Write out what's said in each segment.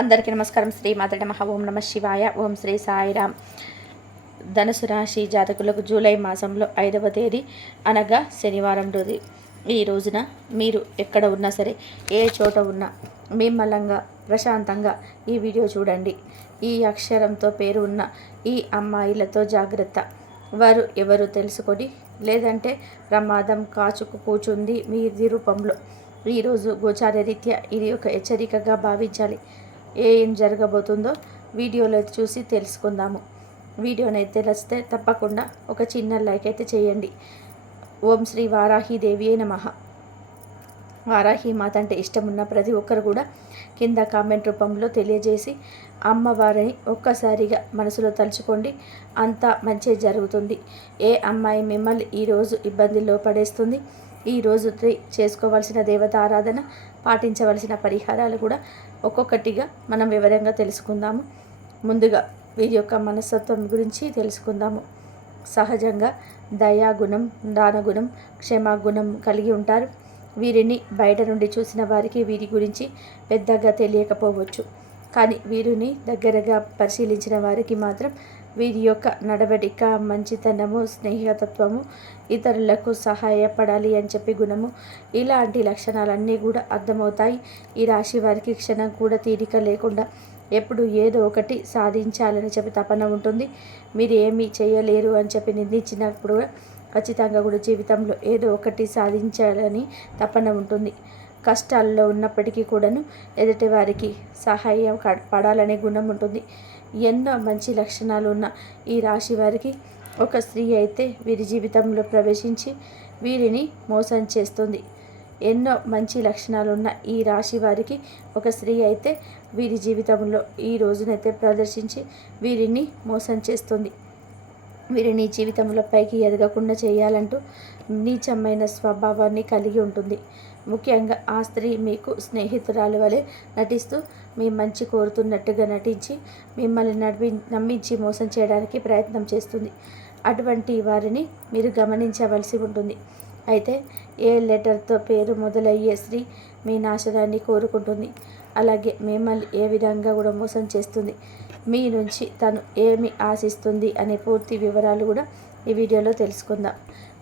అందరికీ నమస్కారం. శ్రీ మాతడ మహా ఓం నమ శివాయ. ఓం శ్రీ సాయిరామ్ ధనుసు రాశి జాతకులకు జూలై మాసంలో ఐదవ తేదీ అనగా శనివారం రోజు. ఈ రోజున మీరు ఎక్కడ ఉన్నా సరే ఏ చోట ఉన్నా మిమ్మలంగా ప్రశాంతంగా ఈ వీడియో చూడండి. ఈ అక్షరంతో పేరు ఉన్న ఈ అమ్మాయిలతో జాగ్రత్త. వారు ఎవరు తెలుసుకొని లేదంటే ప్రమాదం కాచుకు కూర్చుంది మీ రూపంలో. ఈరోజు గోచార రీత్యా ఇది ఒక హెచ్చరికగా భావించాలి. ఏం జరగబోతుందో వీడియోలో అయితే చూసి తెలుసుకుందాము. వీడియోనైతే నచ్చితే తప్పకుండా ఒక చిన్న లైక్ అయితే చేయండి. ఓం శ్రీ వారాహీదేవి నమః. వారాహి మాత అంటే ఇష్టం ఉన్న ప్రతి ఒక్కరు కూడా కింద కామెంట్ రూపంలో తెలియజేసి అమ్మవారిని ఒక్కసారిగా మనసులో తలుచుకోండి. అంతా మంచి జరుగుతుంది. ఏ అమ్మాయి మిమ్మల్ని ఈరోజు ఇబ్బందిలో పడేస్తుంది? ఈరోజు చేసుకోవాల్సిన దేవత ఆరాధన పాటించవలసిన పరిహారాలు కూడా ఒక్కొక్కటిగా మనం వివరంగా తెలుసుకుందాము. ముందుగా వీరి యొక్క మనస్తత్వం గురించి తెలుసుకుందాము. సహజంగా దయాగుణం దానగుణం క్షమాగుణం కలిగి ఉంటారు. వీరిని బయట నుండి చూసిన వారికి వీరి గురించి పెద్దగా తెలియకపోవచ్చు. కానీ వీరిని దగ్గరగా పరిశీలించిన వారికి మాత్రం వీరి యొక్క నడవడిక మంచితనము స్నేహతత్వము ఇతరులకు సహాయపడాలి అని చెప్పి గుణము. ఇలాంటి లక్షణాలన్నీ కూడా అర్థమవుతాయి. ఈ రాశి వారికి క్షణం కూడా తీరిక లేకుండా ఎప్పుడు ఏదో ఒకటి సాధించాలని చెప్పి తపన ఉంటుంది. మీరు ఏమీ చేయలేరు అని చెప్పి నిందించినప్పుడు ఖచ్చితంగా కూడా జీవితంలో ఏదో ఒకటి సాధించాలని తపన ఉంటుంది. కష్టాల్లో ఉన్నప్పటికీ కూడాను ఎదుటి వారికి సహాయం పడాలనే గుణం ఉంటుంది. ఎన్నో మంచి లక్షణాలు ఉన్న ఈ రాశి వారికి ఒక స్త్రీ అయితే వీరి జీవితంలో ప్రవేశించి వీరిని మోసం చేస్తుంది. ఎన్నో మంచి లక్షణాలు ఉన్న ఈ రాశి వారికి ఒక స్త్రీ అయితే వీరి జీవితంలో ఈ రోజునైతే ప్రదర్శించి వీరిని మోసం చేస్తుంది. వీరిని జీవితంలో పైకి ఎదగకుండా చేయాలంటూ నీచమైన స్వభావాన్ని కలిగి ఉంటుంది. ముఖ్యంగా ఆ స్త్రీ మీకు స్నేహితురాలు వలె నటిస్తూ మీ మంచి కోరుతున్నట్టుగా నటించి మిమ్మల్ని నడిపి నమ్మించి మోసం చేయడానికి ప్రయత్నం చేస్తుంది. అటువంటి వారిని మీరు గమనించవలసి ఉంటుంది. అయితే ఏ లెటర్తో పేరు మొదలయ్యే స్త్రీ మీ నాశనాన్ని కోరుకుంటుంది. అలాగే మిమ్మల్ని ఏ విధంగా కూడా మోసం చేస్తుంది. మీ నుంచి తను ఏమి ఆశిస్తుంది అనే పూర్తి వివరాలు కూడా ఈ వీడియోలో తెలుసుకుందాం.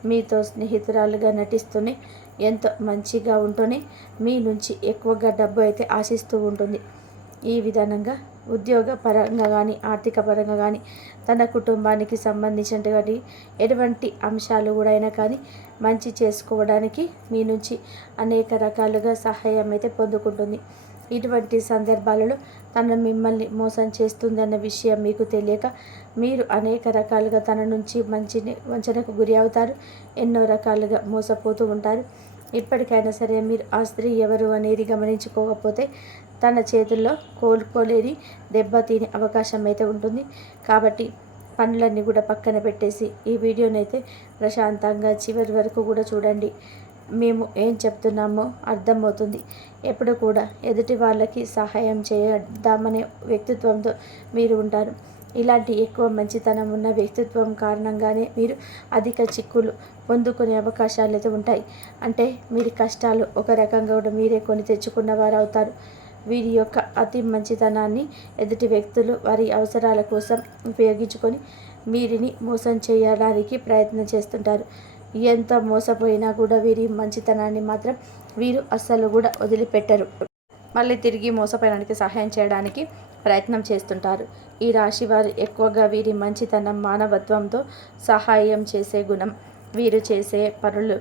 మీతో స్నేహితురాలుగా నటిస్తూనే ఎంతో మంచిగా ఉంటూనే మీ నుంచి ఎక్కువగా డబ్బు అయితే ఆశిస్తూ ఉంటుంది. ఈ విధానంగా ఉద్యోగ పరంగా కానీ ఆర్థిక పరంగా కానీ తన కుటుంబానికి సంబంధించినట్టు కానీ ఎటువంటి అంశాలు కూడా అయినా కానీ మంచి చేసుకోవడానికి మీ నుంచి అనేక రకాలుగా సహాయం అయితే పొందుకుంటుంది. ఇటువంటి సందర్భాలలో తన మిమ్మల్ని మోసం చేస్తుంది అన్న విషయం మీకు తెలియక మీరు అనేక రకాలుగా తన నుంచి మంచిని వంచనకు గురి అవుతారు. ఎన్నో రకాలుగా మోసపోతూ ఉంటారు. ఇప్పటికైనా సరే మీరు ఆ స్త్రీ ఎవరు అనేది గమనించుకోకపోతే తన చేతుల్లో కోలుకోలేని దెబ్బతినే అవకాశం అయితే ఉంటుంది. కాబట్టి పనులన్నీ కూడా పక్కన పెట్టేసి ఈ వీడియోనైతే ప్రశాంతంగా చివరి వరకు కూడా చూడండి. మేము ఏం చెప్తున్నామో అర్థమవుతుంది. ఎప్పుడు కూడా ఎదుటి వాళ్ళకి సహాయం చేద్దామనే వ్యక్తిత్వంతో మీరు ఉంటారు. ఇలాంటి ఎక్కువ మంచితనం ఉన్న వ్యక్తిత్వం కారణంగానే మీరు అధిక చిక్కులు పొందుకునే అవకాశాలు అయితే ఉంటాయి. అంటే మీరు కష్టాలు ఒక రకంగా కూడా మీరే కొని తెచ్చుకున్న వారు అవుతారు వీరి యొక్క అతి మంచితనాన్ని ఎదుటి వ్యక్తులు వారి అవసరాల కోసం ఉపయోగించుకొని వీరిని మోసం చేయడానికి ప్రయత్నం చేస్తుంటారు. ఎంత మోసపోయినా కూడా వీరి మంచితనాన్ని మాత్రం వీరు అస్సలు కూడా వదిలిపెట్టరు. మళ్ళీ తిరిగి మోసపోయడానికి సహాయం చేయడానికి ప్రయత్నం చేస్తుంటారు. ఈ రాశి వారు ఎక్కువగా వీరి మంచితనం మానవత్వంతో సహాయం చేసే గుణం వీరు చేసే పనులు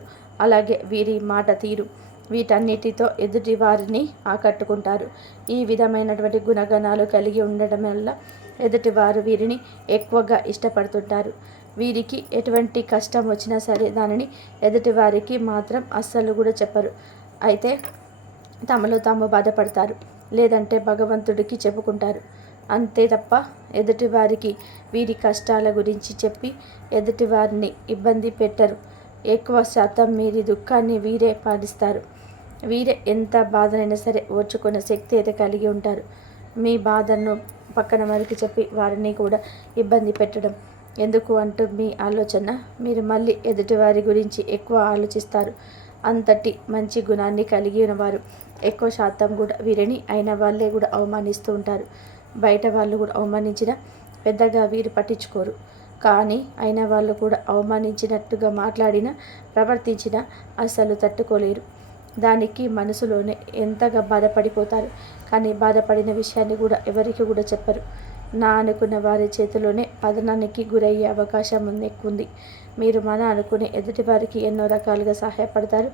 అలాగే వీరి మాట తీరు వీటన్నిటితో ఎదుటి వారిని ఆకట్టుకుంటారు. ఈ విధమైనటువంటి గుణగణాలు కలిగి ఉండడం వల్ల ఎదుటివారు వీరిని ఎక్కువగా ఇష్టపడుతుంటారు. వీరికి ఎటువంటి కష్టం వచ్చినా సరే దానిని ఎదుటివారికి మాత్రం అస్సలు కూడా చెప్పరు. అయితే తమలో తాము బాధపడతారు లేదంటే భగవంతుడికి చెప్పుకుంటారు. అంతే తప్ప ఎదుటివారికి వీరి కష్టాల గురించి చెప్పి ఎదుటివారిని ఇబ్బంది పెట్టరు. ఎక్కువ శాతం మీరి దుఃఖాన్ని వీరే పాటిస్తారు. వీరే ఎంత బాధనైనా సరే ఓర్చుకునే శక్తి అయితే కలిగి ఉంటారు. మీ బాధను పక్కన వారికి చెప్పి వారిని కూడా ఇబ్బంది పెట్టడం ఎందుకు అంటూ మీ ఆలోచన? మీరు మళ్ళీ ఎదుటివారి గురించి ఎక్కువ ఆలోచిస్తారు. అంతటి మంచి గుణాన్ని కలిగి ఉన్నవారు ఎక్కువ శాతం కూడా వీరిని అయిన వాళ్ళే కూడా అవమానిస్తూ ఉంటారు. బయట వాళ్ళు కూడా అవమానించిన పెద్దగా వీరు పట్టించుకోరు. కానీ అయిన వాళ్ళు కూడా అవమానించినట్టుగా మాట్లాడినా ప్రవర్తించిన అస్సలు తట్టుకోలేరు. దానికి మనసులోనే ఎంతగా బాధపడిపోతారు. కానీ బాధపడిన విషయాన్ని కూడా ఎవరికి కూడా చెప్పరు. నా అనుకున్న వారి చేతిలోనే పతనానికి గురయ్యే అవకాశం ఉంది ఎక్కువ ఉంది మీరు మన అనుకునే ఎదుటి వారికి ఎన్నో రకాలుగా సహాయపడతారు.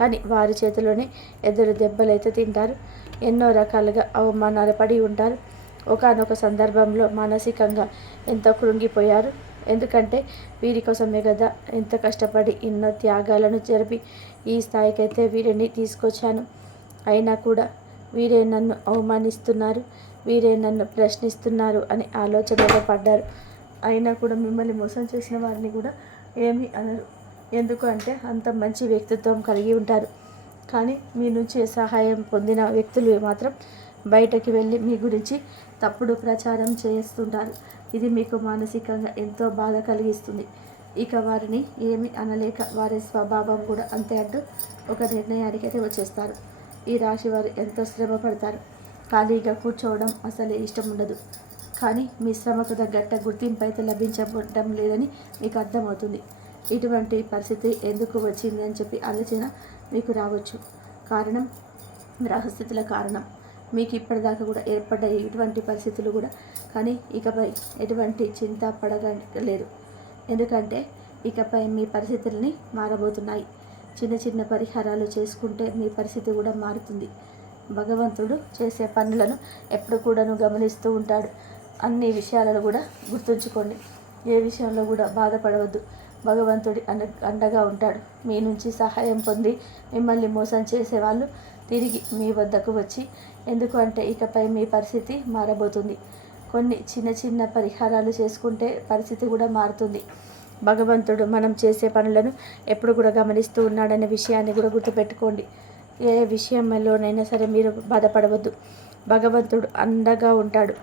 కానీ వారి చేతిలోనే ఎదురు దెబ్బలైతే తింటారు. ఎన్నో రకాలుగా అవమానాలు పడి ఉంటారు. ఒకనొక సందర్భంలో మానసికంగా ఎంతో కృంగిపోయారు. ఎందుకంటే వీరి కోసమే కదా ఎంత కష్టపడి ఎన్నో త్యాగాలను జరిపి ఈ స్థాయికైతే వీరిని తీసుకొచ్చాను. అయినా కూడా వీరే నన్ను అవమానిస్తున్నారు. వీరే నన్ను ప్రశ్నిస్తున్నారు అని ఆలోచనలో పడ్డారు. అయినా కూడా మిమ్మల్ని మోసం చేసిన వారిని కూడా ఏమీ అనరు. ఎందుకు అంటే అంత మంచి వ్యక్తిత్వం కలిగి ఉంటారు. కానీ మీ నుంచి సహాయం పొందిన వ్యక్తులు మాత్రం బయటకి వెళ్ళి మీ గురించి తప్పుడు ప్రచారం చేస్తుంటారు. ఇది మీకు మానసికంగా ఎంతో బాధ కలిగిస్తుంది. ఇక వారిని ఏమి అనలేక వారి స్వభావం కూడా అంతే అడ్డు ఒక నిర్ణయానికి అయితే వచ్చేస్తారు. ఈ రాశి వారు ఎంతో శ్రమ పడతారు. ఖాళీగా కూర్చోవడం అసలే ఇష్టం ఉండదు. కానీ మీ శ్రమకు తగ్గట్ట గుర్తింపు అయితే లభించబడటం లేదని మీకు అర్థమవుతుంది. ఇటువంటి పరిస్థితి ఎందుకు వచ్చింది అని చెప్పి ఆలోచన మీకు రావచ్చు. కారణం గ్రహస్థితుల కారణం. మీకు ఇప్పటిదాకా కూడా ఏర్పడ్డాయి ఇటువంటి పరిస్థితులు కూడా. కానీ ఇకపై ఎటువంటి చింత పడగలేదు ఎందుకంటే ఇకపై మీ పరిస్థితుల్ని మారబోతున్నాయి. చిన్న చిన్న పరిహారాలు చేసుకుంటే మీ పరిస్థితి కూడా మారుతుంది. భగవంతుడు చేసే పనులను ఎప్పుడు కూడాను గమనిస్తూ ఉంటాడు. అన్ని విషయాలను కూడా గుర్తుంచుకోండి. ఏ విషయంలో కూడా బాధపడవద్దు. భగవంతుడి అండ అండగా ఉంటాడు. మీ నుంచి సహాయం పొంది మిమ్మల్ని మోసం చేసేవాళ్ళు తిరిగి మీ వద్దకు వచ్చి ఎందుకు అంటే ఇకపై మీ పరిస్థితి మారబోతుంది. కొన్ని చిన్న చిన్న పరిహారాలు చేసుకుంటే పరిస్థితి కూడా మారుతుంది. భగవంతుడు మనం చేసే పనులను ఎప్పుడు కూడా గమనిస్తూ ఉన్నాడనే విషయాన్ని కూడా గుర్తుపెట్టుకోండి. ఏ విషయంలోనైనా సరే మీరు బాధపడవద్దు. భగవంతుడు అండగా ఉంటాడు.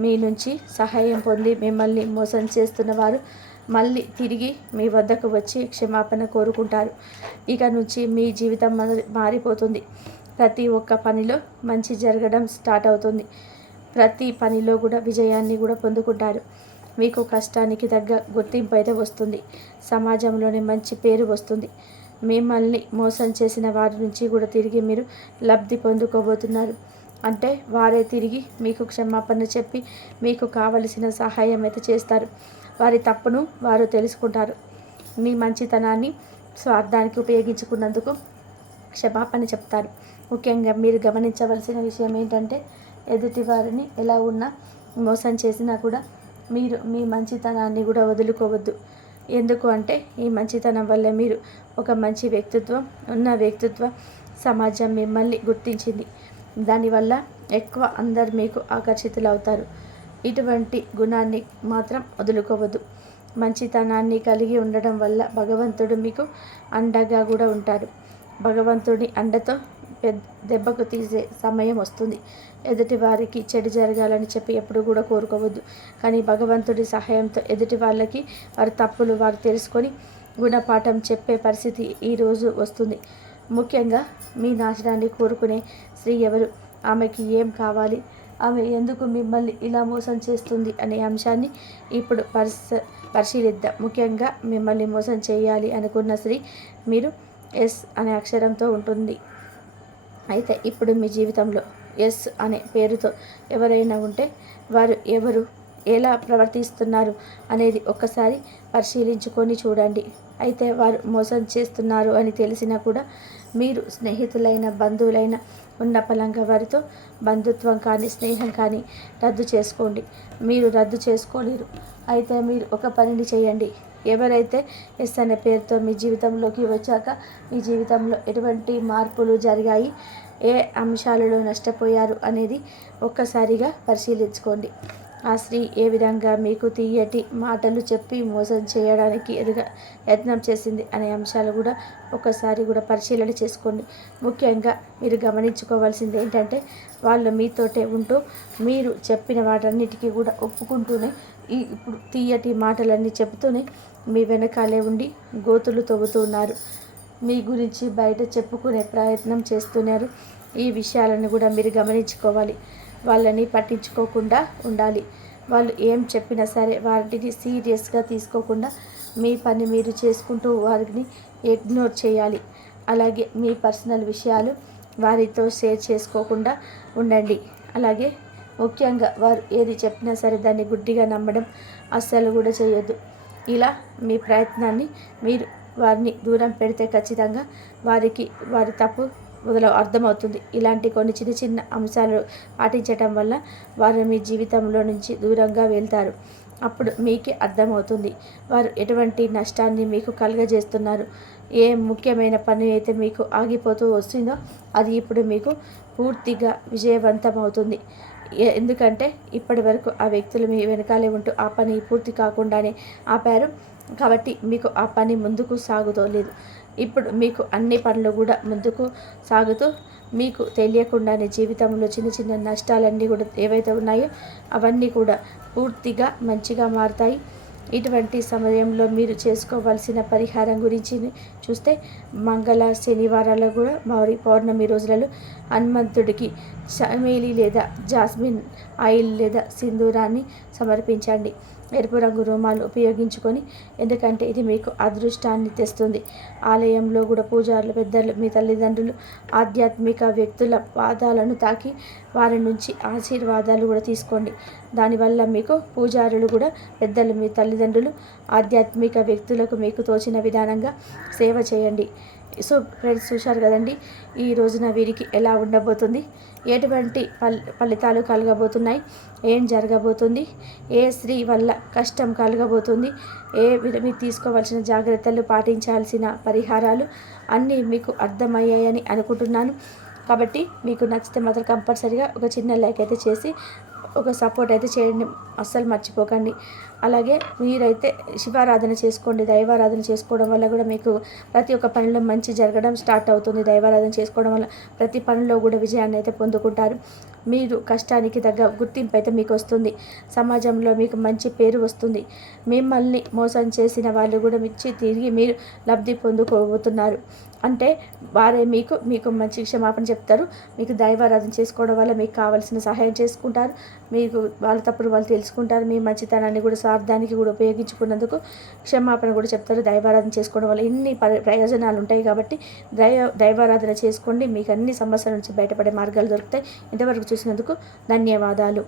మీ నుంచి సహాయం పొంది మిమ్మల్ని మోసం చేస్తున్న వారు మళ్ళీ తిరిగి మీ వద్దకు వచ్చి క్షమాపణ కోరుకుంటారు. ఇక నుంచి మీ జీవితం మారిపోతుంది. ప్రతి ఒక్క పనిలో మంచి జరగడం స్టార్ట్ అవుతుంది. ప్రతి పనిలో కూడా విజయాన్ని కూడా పొందుకుంటారు. మీకు కష్టానికి తగ్గ గుర్తింపు అయితే వస్తుంది. సమాజంలోనే మంచి పేరు వస్తుంది. మిమ్మల్ని మోసం చేసిన వారి నుంచి కూడా తిరిగి మీరు లబ్ధి పొందుకోబోతున్నారు. అంటే వారే తిరిగి మీకు క్షమాపణ చెప్పి మీకు కావలసిన సహాయం అయితే చేస్తారు. వారి తప్పును వారు తెలుసుకుంటారు. మీ మంచితనాన్ని స్వార్థానికి ఉపయోగించుకున్నందుకు క్షమాపణ చెప్తారు. ముఖ్యంగా మీరు గమనించవలసిన విషయం ఏంటంటే ఎదుటి వారిని ఎలా ఉన్నా మోసం చేసినా కూడా మీరు మీ మంచితనాన్ని కూడా వదులుకోవద్దు. ఎందుకు అంటే ఈ మంచితనం వల్ల మీరు ఒక మంచి వ్యక్తిత్వం ఉన్న వ్యక్తిత్వ సమాజం మిమ్మల్ని గుర్తించింది. దానివల్ల ఎక్కువ అందరు మీకు ఆకర్షితులవుతారు. ఇటువంటి గుణాన్ని మాత్రం వదులుకోవద్దు. మంచితనాన్ని కలిగి ఉండడం వల్ల భగవంతుడు మీకు అండగా కూడా ఉంటాడు. భగవంతుడి అండతో దెబ్బకు తీసే సమయం వస్తుంది. ఎదుటి వారికి చెడు జరగాలని చెప్పి ఎప్పుడు కూడా కోరుకోవద్దు. కానీ భగవంతుడి సహాయంతో ఎదుటి వాళ్ళకి వారి తప్పులు వారు తెలుసుకొని గుణపాఠం చెప్పే పరిస్థితి ఈరోజు వస్తుంది. ముఖ్యంగా మీ నాశనాన్ని కోరుకునే స్త్రీ ఎవరు? ఆమెకి ఏం కావాలి? ఆమె ఎందుకు మిమ్మల్ని ఇలా మోసం చేస్తుంది అనే అంశాన్ని ఇప్పుడు పరిశ పరిశీలిద్దాం. ముఖ్యంగా మిమ్మల్ని మోసం చేయాలి అనుకున్న స్త్రీ మీరు ఎస్ అనే అక్షరంతో ఉంటుంది. అయితే ఇప్పుడు మీ జీవితంలో ఎస్ అనే పేరుతో ఎవరైనా ఉంటే వారు ఎవరు ఎలా ప్రవర్తిస్తున్నారు అనేది ఒక్కసారి పరిశీలించుకొని చూడండి. అయితే వారు మోసం చేస్తున్నారు అని తెలిసినా కూడా మీరు స్నేహితులైన బంధువులైన ఉన్న పలంగా వారితో బంధుత్వం కానీ స్నేహం కానీ రద్దు చేసుకోండి. మీరు రద్దు చేసుకోలేరు. అయితే మీరు ఒక పనిని చేయండి. ఎవరైతే ఎస్ అనే పేరుతో మీ జీవితంలోకి వచ్చాక మీ జీవితంలో ఎటువంటి మార్పులు జరిగాయి ఏ అంశాలలో నష్టపోయారు అనేది ఒక్కసారిగా పరిశీలించుకోండి. ఆ స్త్రీ ఏ విధంగా మీకు తీయటి మాటలు చెప్పి మోసం చేయడానికి ఎదుగా యత్నం చేసింది అనే అంశాలు కూడా ఒకసారి కూడా పరిశీలన చేసుకోండి. ముఖ్యంగా మీరు గమనించుకోవాల్సింది ఏంటంటే వాళ్ళు మీతోటే ఉంటూ మీరు చెప్పిన వాటన్నిటికీ కూడా ఒప్పుకుంటూనే ఈ ఇప్పుడు తీయటి మాటలన్నీ చెబుతూనే మీ వెనకాలే ఉండి గోతులు తవ్వుతున్నారు మీ గురించి బయట చెప్పుకునే ప్రయత్నం చేస్తున్నారు ఈ విషయాలను కూడా మీరు గమనించుకోవాలి. వాళ్ళని పట్టించుకోకుండా ఉండాలి. వాళ్ళు ఏం చెప్పినా సరే వాటిని సీరియస్గా తీసుకోకుండా మీ పని మీరు చేసుకుంటూ వారిని ఇగ్నోర్ చేయాలి. అలాగే మీ పర్సనల్ విషయాలు వారితో షేర్ చేసుకోకుండా ఉండండి. అలాగే ముఖ్యంగా వారు ఏది చెప్పినా సరే దాన్ని గుడ్డిగా నమ్మడం అస్సలు కూడా చేయొద్దు. ఇలా మీ ప్రయత్నాన్ని మీరు వారిని దూరం పెడితే ఖచ్చితంగా వారికి వారి తప్పు మొదలు అర్థమవుతుంది. ఇలాంటి కొన్ని చిన్న చిన్న అంశాలు పాటించటం వల్ల వారు మీ జీవితంలో నుంచి దూరంగా వెళ్తారు. అప్పుడు మీకే అర్థమవుతుంది. వారు ఎటువంటి నష్టాన్ని మీకు కలుగజేస్తున్నారు? ఏ ముఖ్యమైన పని అయితే మీకు ఆగిపోతూ వస్తుందో అది ఇప్పుడు మీకు పూర్తిగా విజయవంతం అవుతుంది ఎందుకంటే ఇప్పటి వరకు ఆ వ్యక్తులు మీ వెనకాలే ఉంటూ ఆ పని పూర్తి కాకుండానే ఆపారు. కాబట్టి మీకు ఆ పని ముందుకు సాగుతోలేదు ఇప్పుడు మీకు అన్ని పనులు కూడా ముందుకు సాగుతూ మీకు తెలియకుండానే జీవితంలో చిన్న చిన్న నష్టాలన్నీ కూడా ఏవైతే ఉన్నాయో అవన్నీ కూడా పూర్తిగా మంచిగా మారుతాయి. ఇటువంటి సమయంలో మీరు చేసుకోవాల్సిన పరిహారం గురించి చూస్తే మంగళ శనివారాల్లో కూడా మరి పౌర్ణమి రోజులలో హనుమంతుడికి చమేలి లేదా జాస్మిన్ ఆయిల్ లేదా సింధూరాన్ని సమర్పించండి. ఎరుపు రంగు రోమాలు ఉపయోగించుకొని ఎందుకంటే ఇది మీకు అదృష్టాన్ని తెస్తుంది. ఆలయంలో కూడా పూజారులు పెద్దలు మీ తల్లిదండ్రులు ఆధ్యాత్మిక వ్యక్తుల పాదాలను తాకి వారి నుంచి ఆశీర్వాదాలు కూడా తీసుకోండి. దానివల్ల మీకు పూజారులు కూడా పెద్దలు మీ తల్లిదండ్రులు ఆధ్యాత్మిక వ్యక్తులకు మీకు తోచిన విధానంగా సేవ చేయండి. సో ఫ్రెండ్స్ చూశారు కదండి ఈ రోజున వీరికి ఎలా ఉండబోతుంది? ఎటువంటి ఫలితాలు కలగబోతున్నాయి? ఏం జరగబోతుంది? ఏ స్త్రీ వల్ల కష్టం కలగబోతుంది? ఏ మీరు తీసుకోవాల్సిన జాగ్రత్తలు పాటించాల్సిన పరిహారాలు అన్నీ మీకు అర్థమయ్యాయని అనుకుంటున్నాను. కాబట్టి మీకు నచ్చితే మాత్రం కంపల్సరీగా ఒక చిన్న లైక్ అయితే చేసి ఒక సపోర్ట్ అయితే చేయండి. అస్సలు మర్చిపోకండి. అలాగే మీరైతే శివారాధన చేసుకోండి దైవారాధన చేసుకోవడం వల్ల కూడా మీకు ప్రతి ఒక్క పనిలో మంచి జరగడం స్టార్ట్ అవుతుంది. దైవారాధన చేసుకోవడం వల్ల ప్రతి పనిలో కూడా విజయాన్ని అయితే పొందుకుంటారు. మీరు కష్టానికి తగ్గ గుర్తింపు అయితే మీకు వస్తుంది. సమాజంలో మీకు మంచి పేరు వస్తుంది. మిమ్మల్ని మోసం చేసిన వాళ్ళు కూడా మిచ్చి తిరిగి మీరు లబ్ధి పొందుకోబోతున్నారు. అంటే వారే మీకు మీకు మంచి క్షమాపణ చెప్తారు. మీకు దైవారాధన చేసుకోవడం వల్ల మీకు కావాల్సిన సహాయం చేసుకుంటారు. మీకు వాళ్ళ తప్పుడు వాళ్ళు తెలుసుకుంటారు. మీ మంచితనాన్ని కూడా స్వార్థానికి కూడా ఉపయోగించుకున్నందుకు క్షమాపణ కూడా చెప్తారు. దైవారాధన చేసుకోవడం వల్ల ఎన్ని ప్రయోజనాలు ఉంటాయి కాబట్టి దైవ దైవారాధన చేసుకోండి. మీకు అన్ని సమస్యల నుంచి బయటపడే మార్గాలు దొరుకుతాయి. ఇంతవరకు చూసినందుకు ధన్యవాదాలు.